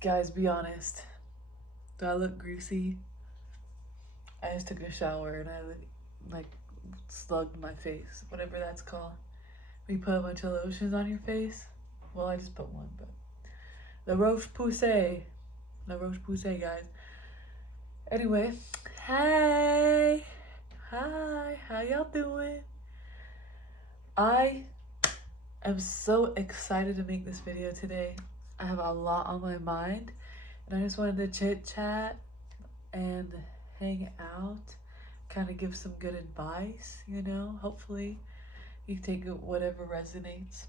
Guys, be honest. Do I look greasy? I just took a shower and I like slugged my face, whatever that's called. When you put a bunch of lotions on your face. Well, I just put one, but the Roche Poussey, guys. Anyway, hey, hi, how y'all doing? I am so excited to make this video today. I have a lot on my mind, and I just wanted to chit chat and hang out, kind of give some good advice, hopefully you take whatever resonates.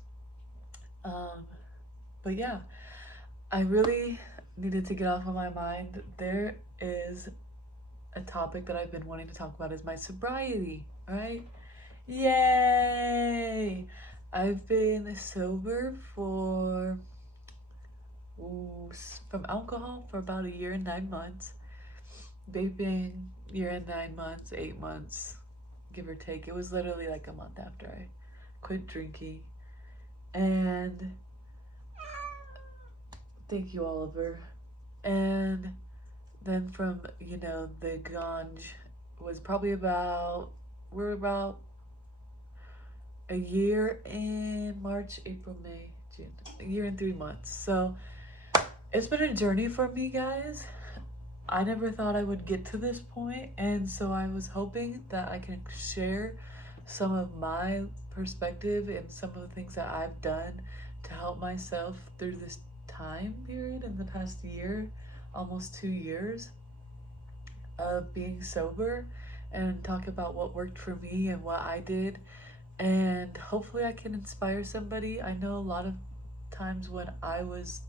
But yeah, I really needed to get off of my mind. There is a topic that I've been wanting to talk about is my sobriety, right? Yay! I've been sober from alcohol for about 1 year and 9 months. Vaping, 1 year and 9 months, 8 months, give or take. It was literally like a month after I quit drinking. And thank you, Oliver. And then from, the ganj was probably we're about a year in March, April, May, June. A year and 3 months. So it's been a journey for me, guys. I never thought I would get to this point, and so I was hoping that I can share some of my perspective and some of the things that I've done to help myself through this time period in the past year, almost 2 years of being sober, and talk about what worked for me and what I did, and hopefully I can inspire somebody. I know a lot of times when I was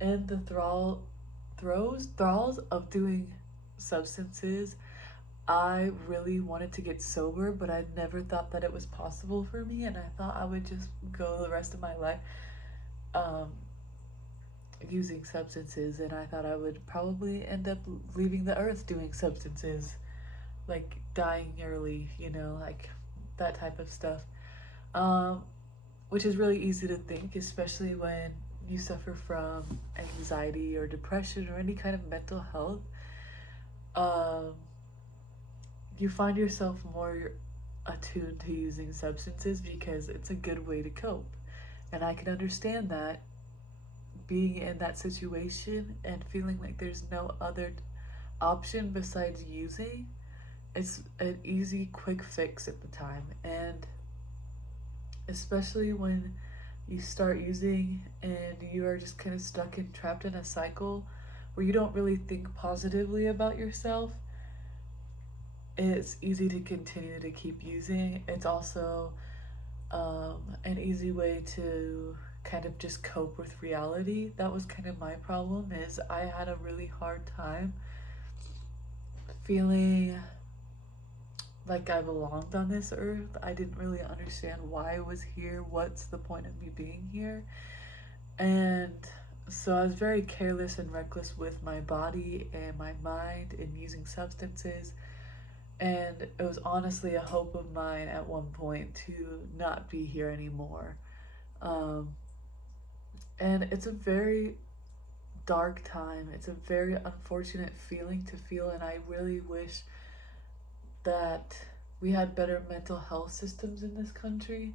in the thralls of doing substances, I really wanted to get sober, but I never thought that it was possible for me, and I thought I would just go the rest of my life using substances, and I thought I would probably end up leaving the earth doing substances, like dying early, like that type of stuff, which is really easy to think, especially when you suffer from anxiety or depression or any kind of mental health. You find yourself more attuned to using substances because it's a good way to cope. And I can understand that, being in that situation and feeling like there's no other option besides using. It's an easy, quick fix at the time. And especially when you start using and you are just kind of stuck and trapped in a cycle where you don't really think positively about yourself, it's easy to continue to keep using. It's also an easy way to kind of just cope with reality. That was kind of my problem, is I had a really hard time feeling like I belonged on this earth. I didn't really understand why I was here, what's the point of me being here. And so I was very careless and reckless with my body and my mind and using substances. And it was honestly a hope of mine at one point to not be here anymore. And it's a very dark time. It's a very unfortunate feeling to feel, and I really wish that we had better mental health systems in this country,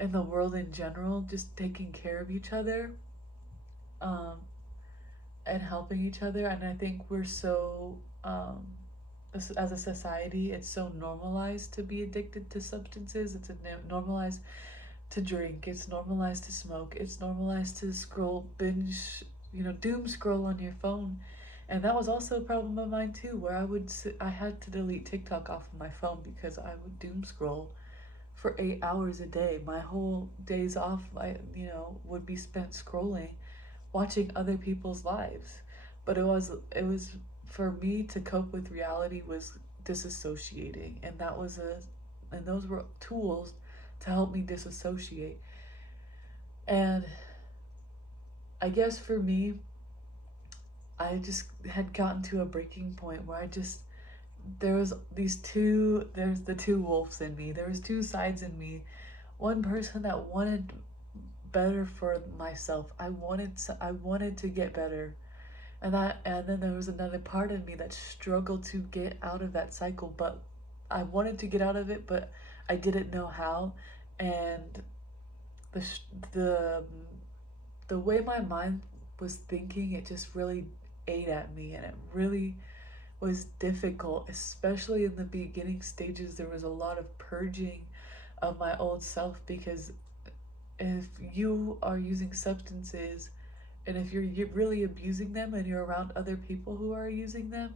in the world in general, just taking care of each other, and helping each other. And I think we're so, as a society, it's so normalized to be addicted to substances. It's normalized to drink, it's normalized to smoke, it's normalized to binge, doom scroll on your phone. And that was also a problem of mine too, where I had to delete TikTok off of my phone because I would doom scroll for 8 hours a day. My whole days off, would be spent scrolling, watching other people's lives. But it was for me to cope with reality was disassociating, and those were tools to help me disassociate. And I guess for me, I just had gotten to a breaking point where there's the two wolves in me. There was two sides in me. One person that wanted better for myself. I wanted to get better. And then there was another part of me that struggled to get out of that cycle, but I wanted to get out of it, but I didn't know how. And the the the way my mind was thinking, it just really ate at me, and it really was difficult, especially in the beginning stages. There was a lot of purging of my old self, because if you are using substances and if you're really abusing them and you're around other people who are using them,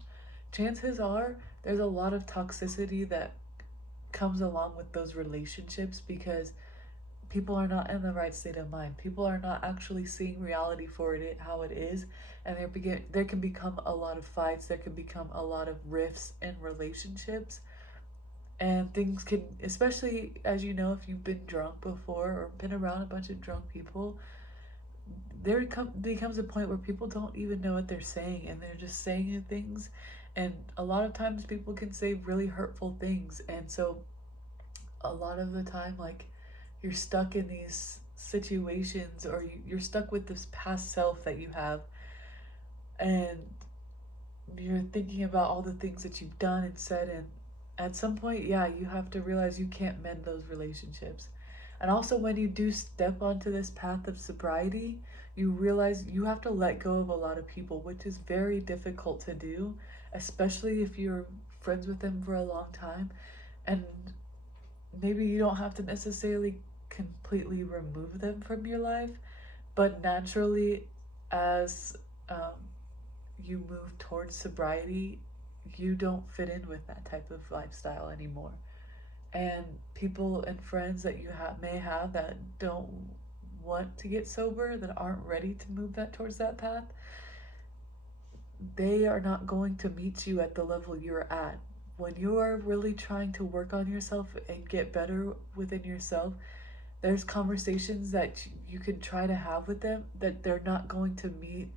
chances are there's a lot of toxicity that comes along with those relationships, because people are not in the right state of mind. People are not actually seeing reality for it how it is, and there can become a lot of fights. There can become a lot of rifts in relationships, and things can, especially as you know, if you've been drunk before or been around a bunch of drunk people, becomes a point where people don't even know what they're saying, and they're just saying things, and a lot of times people can say really hurtful things, and so a lot of the time, like, you're stuck in these situations, or you're stuck with this past self that you have, and you're thinking about all the things that you've done and said, and at some point, yeah, you have to realize you can't mend those relationships. And also, when you do step onto this path of sobriety, you realize you have to let go of a lot of people, which is very difficult to do, especially if you're friends with them for a long time. And maybe you don't have to necessarily completely remove them from your life, but naturally, as you move towards sobriety, you don't fit in with that type of lifestyle anymore. And people and friends that you may have that don't want to get sober, that aren't ready to move that towards that path, they are not going to meet you at the level you're at. When you are really trying to work on yourself and get better within yourself, there's conversations that you can try to have with them that they're not going to meet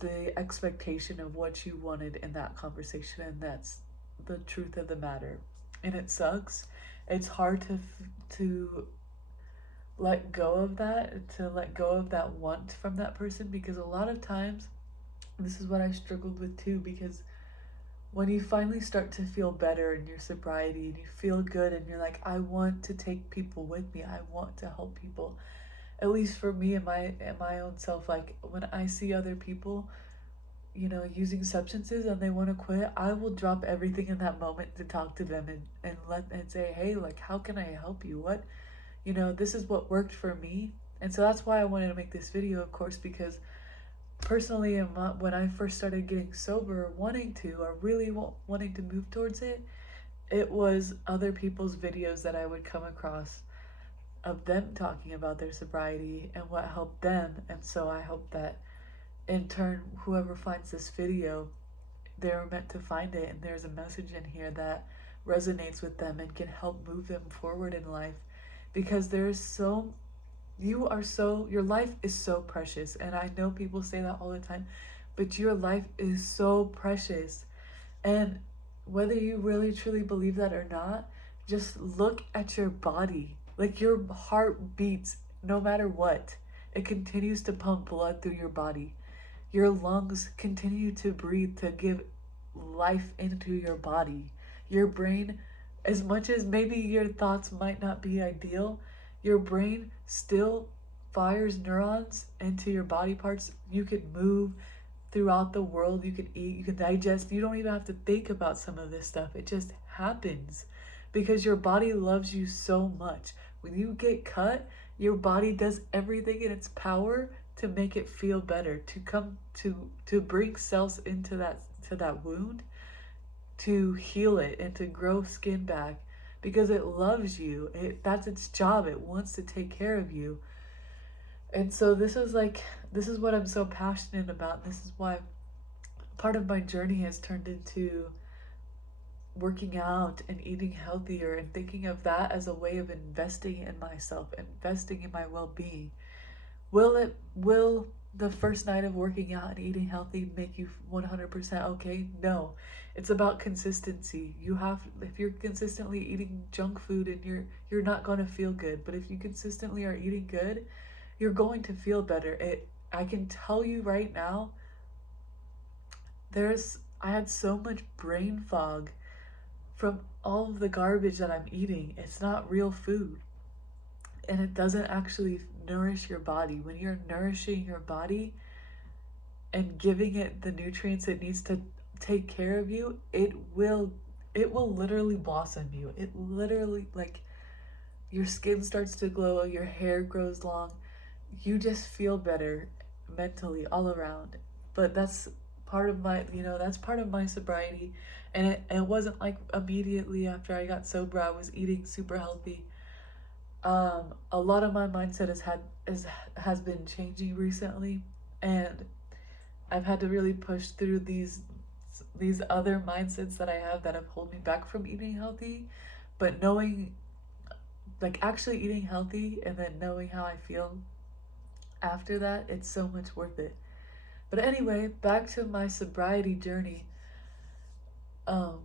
the expectation of what you wanted in that conversation, and that's the truth of the matter. And it sucks. It's hard to let go of that, to let go of that want from that person, because a lot of times, this is what I struggled with too, because when you finally start to feel better in your sobriety and you feel good and you're like, I want to take people with me, I want to help people. At least for me, in my own self, like, when I see other people, using substances and they want to quit, I will drop everything in that moment to talk to them, and say, hey, like, how can I help you? This is what worked for me. And so that's why I wanted to make this video, of course, because personally, when I first started getting sober, really wanting to move towards it, it was other people's videos that I would come across of them talking about their sobriety and what helped them. And so I hope that in turn, whoever finds this video, they're meant to find it, and there's a message in here that resonates with them and can help move them forward in life, because your life is so precious. And I know people say that all the time, but your life is so precious. And whether you really truly believe that or not, just look at your body. Like, your heart beats no matter what. It continues to pump blood through your body. Your lungs continue to breathe, to give life into your body. Your brain, as much as maybe your thoughts might not be ideal, your brain still fires neurons into your body parts. You can move throughout the world, you can eat, you can digest. You don't even have to think about some of this stuff. It just happens because your body loves you so much. When you get cut, your body does everything in its power to make it feel better, to bring cells into that wound, to heal it and to grow skin back, because it loves you. That's its job. It wants to take care of you. And so this is what I'm so passionate about. This is why part of my journey has turned into working out and eating healthier and thinking of that as a way of investing in myself, investing in my well-being. Will the first night of working out and eating healthy make you 100% okay. No, it's about consistency. You have, if you're consistently eating junk food and you're not going to feel good, but if you consistently are eating good, you're going to feel better. I can tell you right now, I had so much brain fog from all of the garbage that I'm eating. It's not real food, and it doesn't actually nourish your body. When you're nourishing your body and giving it the nutrients it needs to take care of you, it will literally blossom you. It literally, like, your skin starts to glow, your hair grows long, you just feel better mentally all around. But that's part of my sobriety. And it wasn't like immediately after I got sober I was eating super healthy. A lot of my mindset has been changing recently, and I've had to really push through these other mindsets that I have that have held me back from eating healthy. But knowing, like, actually eating healthy and then knowing how I feel after that, it's so much worth it. But anyway, back to my sobriety journey. Um,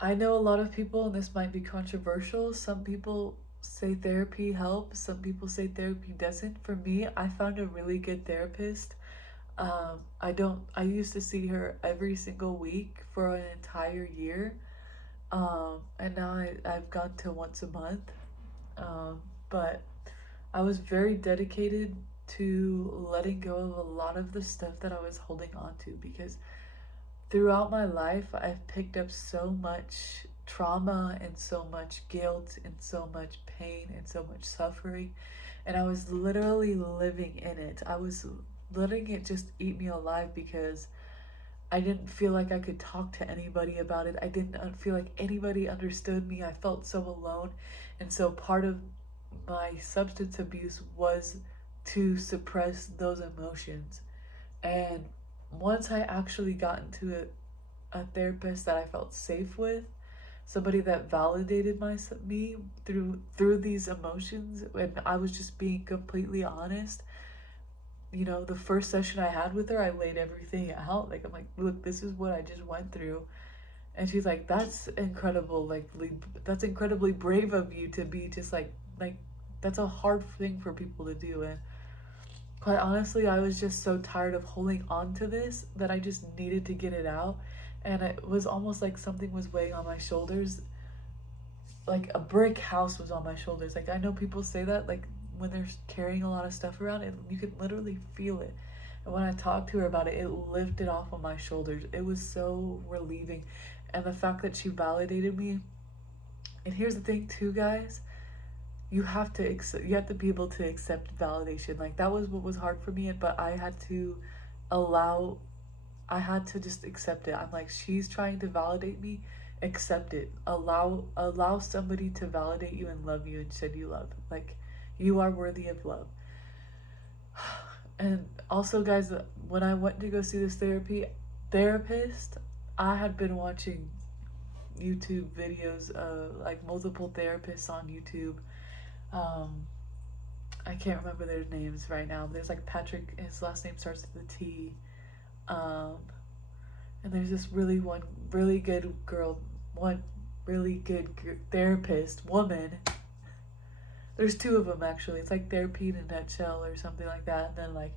I know a lot of people, and this might be controversial. Some people say therapy helps, some people say therapy doesn't. For me, I found a really good therapist. I used to see her every single week for an entire year. And now I've gone to once a month. But I was very dedicated to letting go of a lot of the stuff that I was holding on to, because throughout my life I've picked up so much trauma and so much guilt and so much pain and so much suffering, and I was literally living in it. I was letting it just eat me alive because I didn't feel like I could talk to anybody about it. I didn't feel like anybody understood me. I felt so alone. And so part of my substance abuse was to suppress those emotions. And once I actually got into a therapist that I felt safe with, somebody that validated me through these emotions, and I was just being completely honest. The first session I had with her, I laid everything out. Like, I'm like, look, this is what I just went through. And she's like, that's incredible. Like, that's incredibly brave of you to be just like, that's a hard thing for people to do. And quite honestly, I was just so tired of holding on to this that I just needed to get it out. And it was almost like something was weighing on my shoulders. Like a brick house was on my shoulders. Like, I know people say that, like, when they're carrying a lot of stuff around, and you can literally feel it. And when I talked to her about it, it lifted off of my shoulders. It was so relieving. And the fact that she validated me. And here's the thing too, guys. You have to be able to accept validation. Like, that was what was hard for me, but I had to just accept it. I'm like, she's trying to validate me, accept it. Allow somebody to validate you and love you and shed you love. Like, you are worthy of love. And also, guys, when I went to go see this therapist, I had been watching YouTube videos, like multiple therapists on YouTube. I can't remember their names right now, but there's like Patrick, his last name starts with a T. And there's this really good therapist woman. There's two of them actually. It's like Therapy in a Nutshell or something like that. And then, like,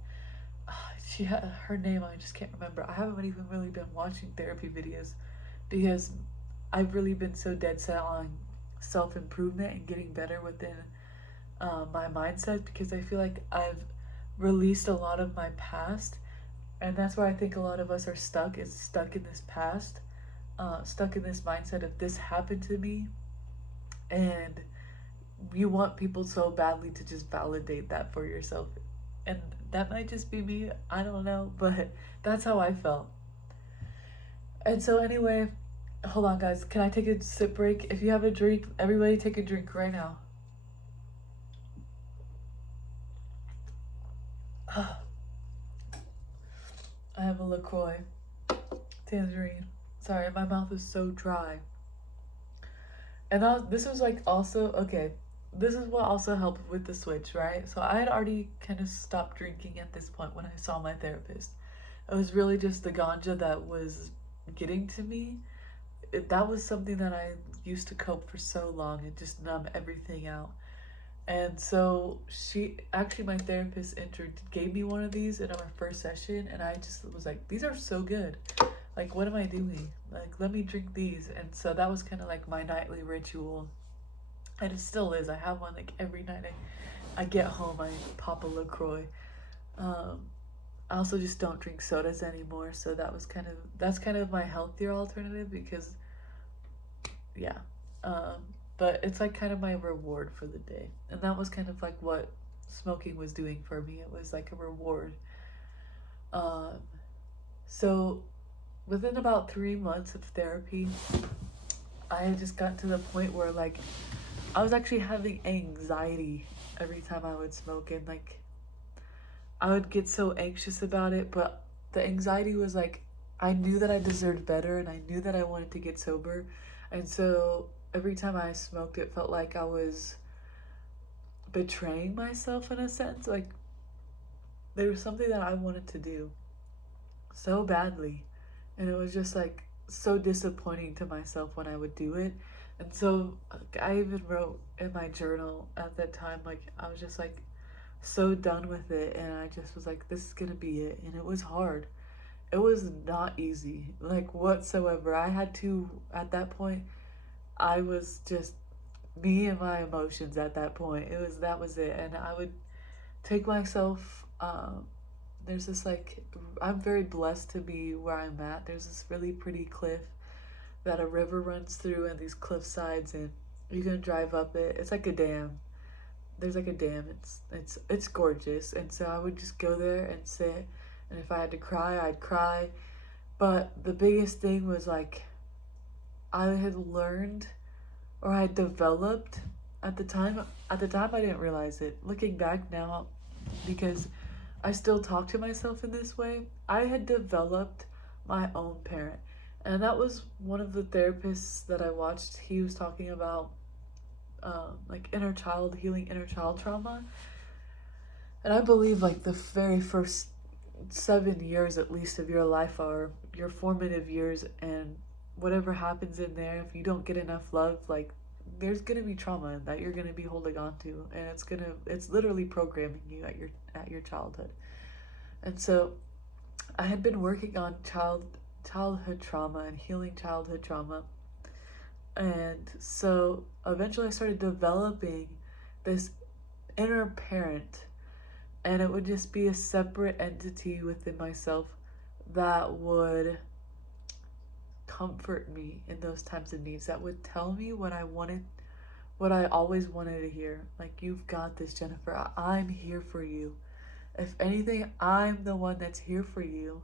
she had her name, I just can't remember. I haven't even really been watching therapy videos because I've really been so dead set on self-improvement and getting better within my mindset, because I feel like I've released a lot of my past, and that's where I think a lot of us are stuck in this past, stuck in this mindset of this happened to me, and you want people so badly to just validate that for yourself. And that might just be me, I don't know, but that's how I felt. And so anyway, hold on, guys, can I take a sip break? If you have a drink, everybody take a drink right now. I have a LaCroix tangerine. Sorry, my mouth is so dry. And this was like also, okay, this is what also helped with the switch, right? So I had already kind of stopped drinking at this point when I saw my therapist. It was really just the ganja that was getting to me. That was something that I used to cope for so long and just numb everything out. And so she actually, my therapist entered, gave me one of these in our first session, and I just was like, these are so good. Like, what am I doing? Like, let me drink these. And so that was kind of like my nightly ritual. And it still is. I have one like every night I get home, I pop a LaCroix. Um, I also just don't drink sodas anymore. So that's kind of my healthier alternative because, yeah. Um, but it's like kind of my reward for the day. And that was kind of like what smoking was doing for me. It was like a reward. Um, so within about 3 months of therapy, I had just got to the point where like I was actually having anxiety every time I would smoke, and like I would get so anxious about it, but the anxiety was like I knew that I deserved better and I knew that I wanted to get sober. And so every time I smoked, it felt like I was betraying myself in a sense. Like there was something that I wanted to do so badly, and it was just like so disappointing to myself when I would do it. And so I even wrote in my journal at that time, like I was just like so done with it, and I just was like, this is gonna be it. And it was hard. It was not easy, like whatsoever. I had to, at that point, I was just me and my emotions at that point. That was it. And I would take myself, there's this like, I'm very blessed to be where I'm at. There's this really pretty cliff that a river runs through, and these cliff sides, and you can drive up it. It's like a dam. There's like a dam. It's gorgeous. And so I would just go there and sit, and if I had to cry, I'd cry. But the biggest thing was like I had learned, or I had developed at the time. At the time I didn't realize it. Looking back now, because I still talk to myself in this way, I had developed my own parent. And that was one of the therapists that I watched. He was talking about like inner child healing, inner child trauma. And I believe like the very first 7 years at least of your life are your formative years, and whatever happens in there, if you don't get enough love, like there's gonna be trauma that you're gonna be holding on to, and it's literally programming you at your childhood. And so I had been working on childhood trauma and healing childhood trauma. And so eventually I started developing this inner parent, and it would just be a separate entity within myself that would comfort me in those times of needs, that would tell me what I wanted, what I always wanted to hear. Like, you've got this, Jennifer. I'm here for you. If anything, I'm the one that's here for you.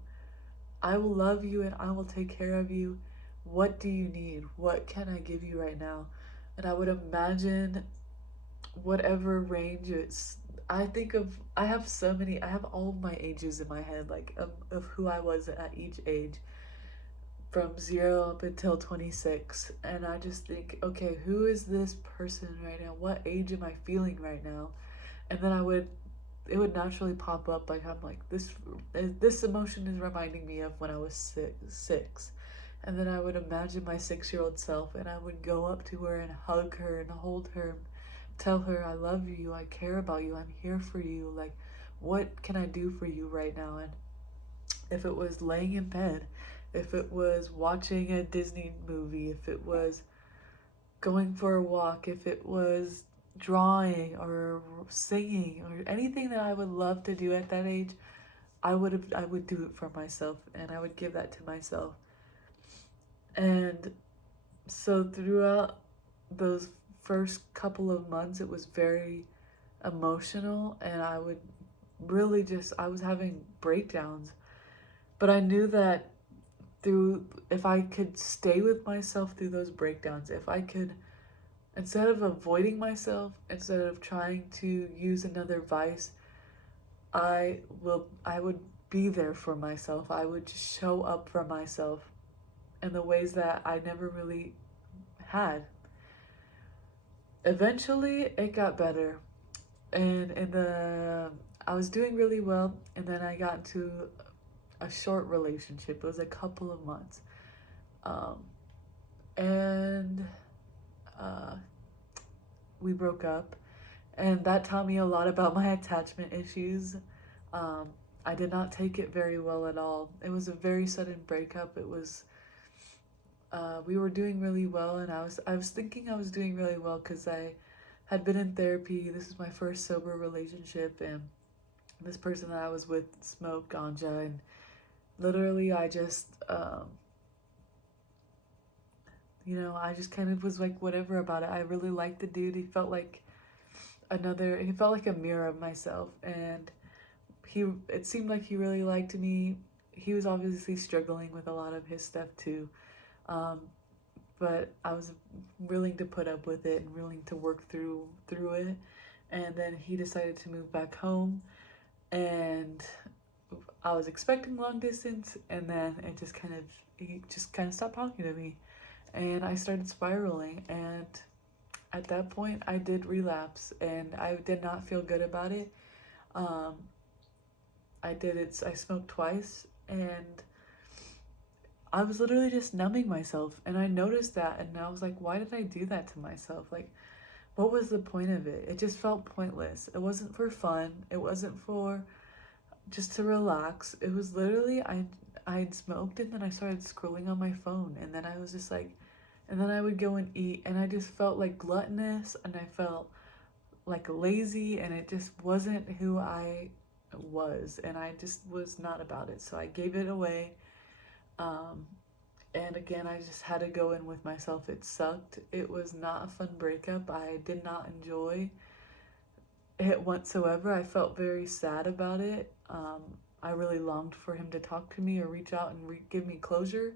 I will love you and I will take care of you. What do you need? What can I give you right now? And I would imagine whatever range it's. I have so many, I have all of my ages in my head, like of who I was at each age from 0 up until 26. And I just think, okay, who is this person right now? What age am I feeling right now? And then it would naturally pop up, like I'm like, this emotion is reminding me of when I was six. And then I would imagine my 6-year-old self, and I would go up to her and hug her and hold her, tell her I love you, I care about you, I'm here for you. Like, what can I do for you right now? And if it was laying in bed, if it was watching a Disney movie, if it was going for a walk, if it was drawing or singing or anything that I would love to do at that age, I would do it for myself, and I would give that to myself. And so throughout those first couple of months, it was very emotional, and I was having breakdowns. But I knew that if I could stay with myself through those breakdowns, if I could, instead of avoiding myself, instead of trying to use another vice, I would be there for myself. I would just show up for myself in the ways that I never really had. eventually it got better, and I was doing really well, and then I got into a short relationship. It was a couple of months, um, and uh, we broke up, and that taught me a lot about my attachment issues. Um, I did not take it very well at all. It was a very sudden breakup. It was we were doing really well, and I was thinking I was doing really well because I had been in therapy. This is my first sober relationship, and this person that I was with smoked ganja, and literally I just I just kind of was like whatever about it. I really liked the dude. He felt like a mirror of myself, and it seemed like he really liked me. He was obviously struggling with a lot of his stuff too. Um, but I was willing to put up with it and willing to work through it. And then he decided to move back home, and I was expecting long distance, and then he just kind of stopped talking to me, and I started spiraling. And at that point, I did relapse, and I did not feel good about it. Um, I smoked twice, and I was literally just numbing myself, and I noticed that, and I was like, why did I do that to myself? Like, what was the point of it? It just felt pointless. It wasn't for fun. It wasn't for just to relax. It was literally I'd smoked, and then I started scrolling on my phone, and then I was just like, and then I would go and eat, and I just felt like gluttonous, and I felt like lazy, and it just wasn't who I was, and I just was not about it. So I gave it away. Um, and again, I just had to go in with myself. It sucked. It was not a fun breakup. I did not enjoy it whatsoever. I felt very sad about it. I really longed for him to talk to me or reach out and give me closure,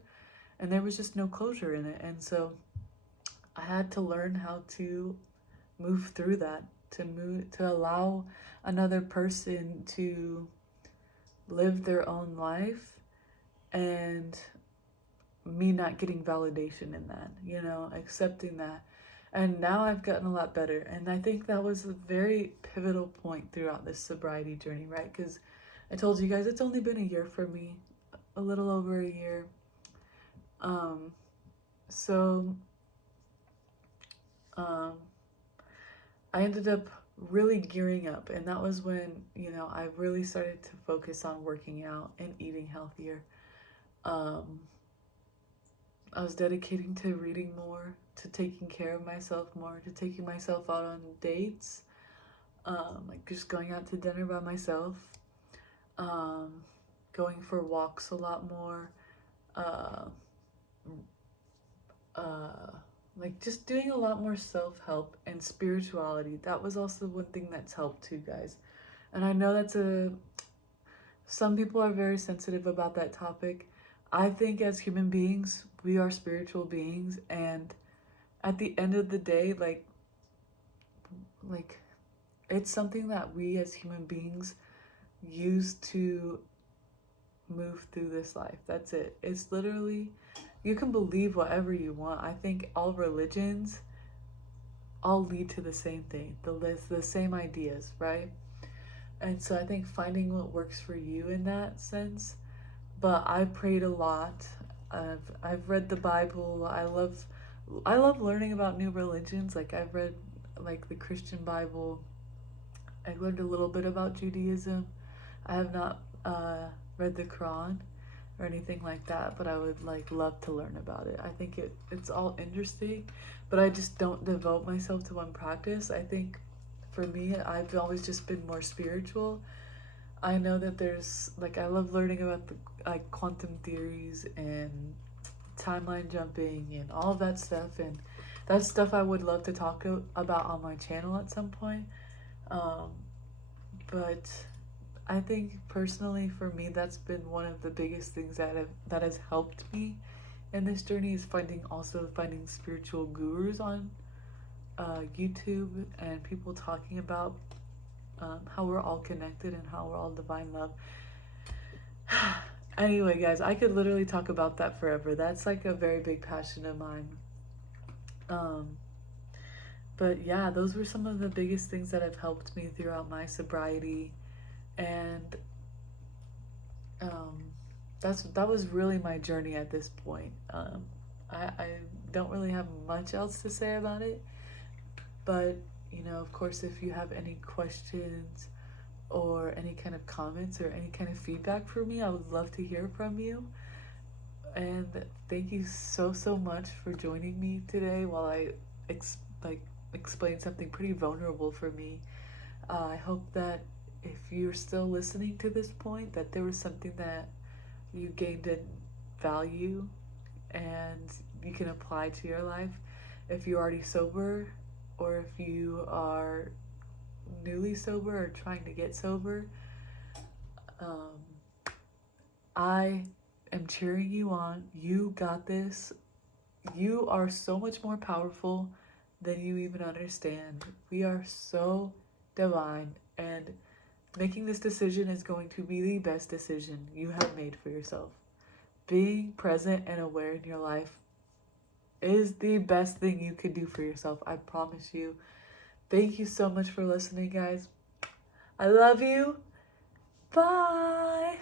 and there was just no closure in it. And so I had to learn how to move through that, to allow another person to live their own life, and me not getting validation in that, accepting that. And now I've gotten a lot better. And I think that was a very pivotal point throughout this sobriety journey, right? Because I told you guys it's only been a year for me, a little over a year. So I ended up really gearing up, and that was when, I really started to focus on working out and eating healthier. I was dedicating to reading more, to taking care of myself more, to taking myself out on dates, like just going out to dinner by myself, going for walks a lot more, like just doing a lot more self-help and spirituality. That was also one thing that's helped too, guys. And I know some people are very sensitive about that topic. I think as human beings, we are spiritual beings, and at the end of the day, like it's something that we as human beings use to move through this life. That's it. It's literally, you can believe whatever you want. I think all religions all lead to the same thing, the same ideas, right? And so I think finding what works for you in that sense. But I prayed a lot. I've read the Bible. I love learning about new religions. Like I've read like the Christian Bible. I learned a little bit about Judaism. I have not read the Quran or anything like that, but I would love to learn about it. I think it's all interesting, but I just don't devote myself to one practice. I think for me, I've always just been more spiritual. I know that there's I love learning about the quantum theories and timeline jumping and all of that stuff, and that's stuff I would love to talk about on my channel at some point. But I think personally for me, that's been one of the biggest things that has helped me in this journey, is finding spiritual gurus on YouTube, and people talking about how we're all connected and how we're all divine love. Anyway, guys, I could literally talk about that forever. That's a very big passion of mine. But yeah, those were some of the biggest things that have helped me throughout my sobriety. And um, that was really my journey at this point. I don't really have much else to say about it, but of course, if you have any questions or any kind of comments or any kind of feedback for me, I would love to hear from you. And thank you so much for joining me today while I like explain something pretty vulnerable for me. I hope that if you're still listening to this point, that there was something that you gained in value and you can apply to your life. If you're already sober, or if you are newly sober or trying to get sober, um, I am cheering you on. You got this. You are so much more powerful than you even understand. We are so divine, and making this decision is going to be the best decision you have made for yourself. Being present and aware in your life is the best thing you could do for yourself. I promise you. Thank you so much for listening, guys. I love you. Bye.